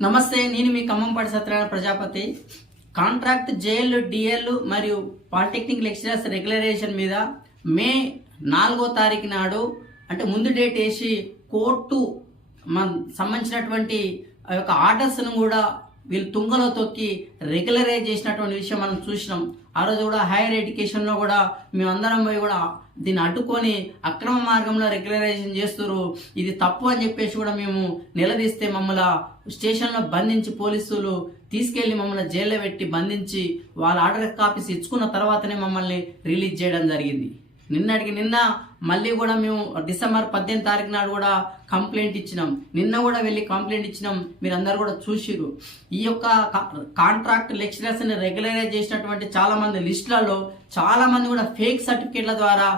నమస్తే, నేను మీ Khammampati Satyanarayana Prajapati. Contract JL DL మరియు పాలిటెక్నిక్ లెక్చరర్స్ రెగ్యులరైజేషన్ మీద మే 4వ తారీఖు నాడు అంటే ముందు డేట్ వేసి కోర్టు సంబంధించినటువంటి ఆ యొక్క ఆర్డర్స్ను కూడా వీళ్ళు తుంగలో తొక్కి రెగ్యులరైజ్ చేసినటువంటి విషయం మనం చూసినాం. ఆ రోజు కూడా హైయర్ ఎడ్యుకేషన్లో కూడా మేమందరం పోయి కూడా దీన్ని అడ్డుకొని అక్రమ మార్గంలో రెగ్యులరైజేషన్ చేస్తున్నారు, ఇది తప్పు అని చెప్పేసి కూడా మేము నిలదీస్తే మమ్మల్ని స్టేషన్లో బంధించి పోలీసులు తీసుకెళ్లి మమ్మల్ని జైల్లో పెట్టి బంధించి వాళ్ళ ఆర్డర్ కాపీస్ ఇచ్చుకున్న తర్వాతనే మమ్మల్ని రిలీజ్ చేయడం జరిగింది. నిన్న మళ్ళీ కూడా మేము డిసెంబర్ 18 తారీఖు నాడు కూడా కంప్లైంట్ ఇచ్చినాం. నిన్న కూడా వెళ్ళి కంప్లైంట్ ఇచ్చినాం, మీరు అందరు కూడా చూసిరు. ఈ యొక్క కాంట్రాక్ట్ లెక్చరర్స్ ని రెగ్యులరైజ్ చేసినటువంటి చాలా మంది లిస్టులలో చాలా మంది కూడా ఫేక్ సర్టిఫికేట్ల ద్వారా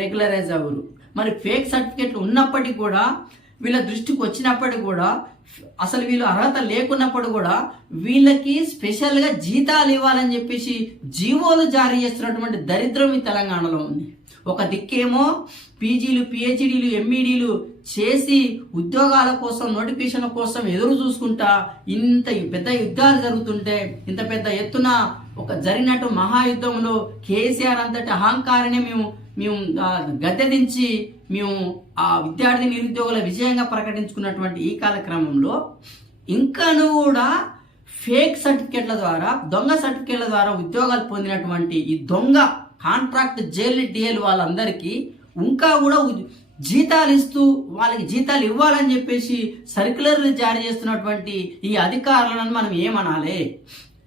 రెగ్యులరైజ్ అవ్వరు. మరి ఫేక్ సర్టిఫికేట్లు ఉన్నప్పటికీ కూడా వీళ్ళ దృష్టికి వచ్చినప్పటికీ కూడా అసలు వీళ్ళు అర్హత లేకున్నప్పుడు కూడా వీళ్ళకి స్పెషల్గా జీతాలు ఇవ్వాలని చెప్పేసి జీవోలు జారీ చేస్తున్నటువంటి దరిద్రం ఈ తెలంగాణలో ఉంది. ఒక దిక్కేమో పీజీలు, పిహెచ్డీలు, ఎంఈడీలు చేసి ఉద్యోగాల కోసం, నోటిఫికేషన్ కోసం ఎదురు చూసుకుంటా ఇంత పెద్ద యుద్ధాలు జరుగుతుంటే, ఇంత పెద్ద ఎత్తున ఒక జరిగినట్టు మహాయుద్ధంలో కేసీఆర్ అంతటి అహంకారాన్ని మేము గద్దెదించి మేము ఆ విద్యార్థి నిరుద్యోగుల విజయంగా ప్రకటించుకున్నటువంటి ఈ కాలక్రమంలో ఇంకాను కూడా ఫేక్ సర్టిఫికేట్ల ద్వారా, దొంగ సర్టిఫికేట్ల ద్వారా ఉద్యోగాలు పొందినటువంటి ఈ దొంగ కాంట్రాక్ట్ జేఎల్ డిఎల్ వాళ్ళందరికీ ఇంకా కూడా జీతాలు ఇస్తూ వాళ్ళకి జీతాలు ఇవ్వాలని చెప్పేసి సర్క్యులర్లు జారీ చేస్తున్నటువంటి ఈ అధికారులను మనం ఏమనాలి?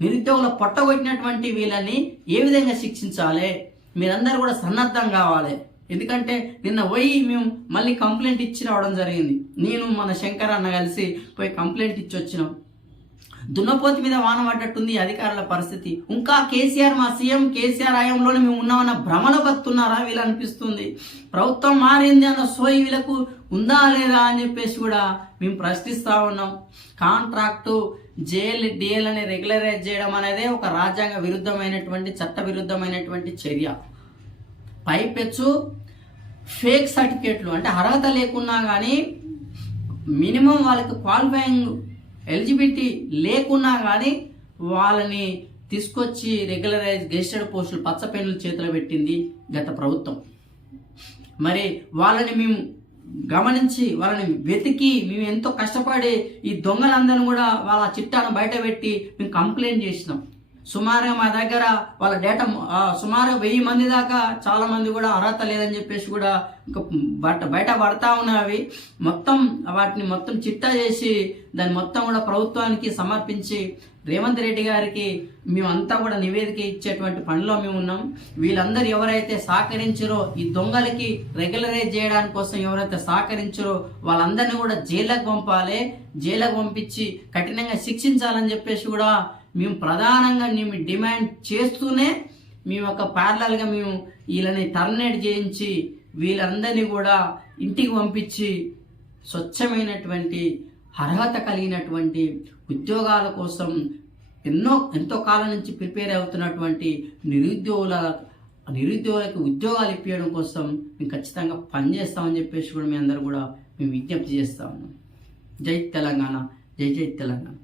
నిరుద్యోగుల పొట్టగొట్టినటువంటి వీళ్ళని ఏ విధంగా శిక్షించాలి? మీరందరూ కూడా సన్నద్ధం కావాలి. ఎందుకంటే నిన్న పోయి మేము మళ్ళీ కంప్లైంట్ ఇచ్చి రావడం జరిగింది. నేను మన శంకర్ అన్న కలిసి పోయి కంప్లైంట్ ఇచ్చి వచ్చినాం. దున్నపోతి మీద వాన పడ్డట్టుంది అధికారుల పరిస్థితి. ఇంకా కేసీఆర్, మా సీఎం కేసీఆర్ హయాంలోనే మేము ఉన్నామన్న భ్రమలో బతున్నారా వీళ్ళు అనిపిస్తుంది. ప్రభుత్వం మారింది అన్న సోయి వీళ్ళకు ఉందా లేదా అని చెప్పేసి కూడా మేము ప్రశ్నిస్తూ ఉన్నాం. కాంట్రాక్టు జేఎల్ డిఎల్ అని రెగ్యులరైజ్ చేయడం అనేది ఒక రాజ్యాంగ విరుద్ధమైనటువంటి, చట్ట విరుద్ధమైనటువంటి చర్య. పైపెచ్చు ఫేక్ సర్టిఫికేట్లు అంటే అర్హత లేకున్నా కానీ మినిమం వాళ్ళకి క్వాలిఫైయింగ్ ఎలిజిబిలిటీ లేకున్నా కానీ వాళ్ళని తీసుకొచ్చి రెగ్యులరైజ్ గెజిటెడ్ పోస్టులు పచ్చ పెన్నుల చేతిలో పెట్టింది గత ప్రభుత్వం. మరి వాళ్ళని మేము గమనించి వాళ్ళని వెతికి మేము ఎంతో కష్టపడి ఈ దొంగలందరినీ కూడా వాళ్ళ చిట్టాను బయట పెట్టి మేము కంప్లైంట్ చేసినాం. సుమారుగా మా దగ్గర వాళ్ళ డేటా సుమారు 1000 మంది దాకా చాలా మంది కూడా అర్హత లేదని చెప్పేసి కూడా ఇంకా బయట పడతా ఉన్నవి. వాటిని మొత్తం చిట్టా చేసి దాన్ని మొత్తం కూడా ప్రభుత్వానికి సమర్పించి రేవంత్ రెడ్డి గారికి మేమంతా కూడా నివేదిక ఇచ్చేటువంటి పనిలో మేము ఉన్నాం. వీళ్ళందరూ ఎవరైతే సహకరించారో ఈ దొంగలకి రెగ్యులరైజ్ చేయడానికి కోసం ఎవరైతే సహకరించారో వాళ్ళందరినీ కూడా జైలుకు పంపాలి. జైలుకు పంపించి కఠినంగా శిక్షించాలని చెప్పేసి కూడా మేము ప్రధానంగా మేము డిమాండ్ చేస్తూనే మేము ఒక ప్యారలల్గా మేము వీళ్ళని టర్మినేట్ చేయించి వీళ్ళందరినీ కూడా ఇంటికి పంపించి స్వచ్ఛమైనటువంటి అర్హత కలిగినటువంటి ఉద్యోగాల కోసం ఎంతో కాలం నుంచి ప్రిపేర్ అవుతున్నటువంటి నిరుద్యోగులకు ఉద్యోగాలు ఇప్పించడం కోసం మేము ఖచ్చితంగా పనిచేస్తామని చెప్పేసి కూడా మీ అందరూ కూడా మేము విజ్ఞప్తి చేస్తా ఉన్నాం. జై తెలంగాణ, జై జై తెలంగాణ.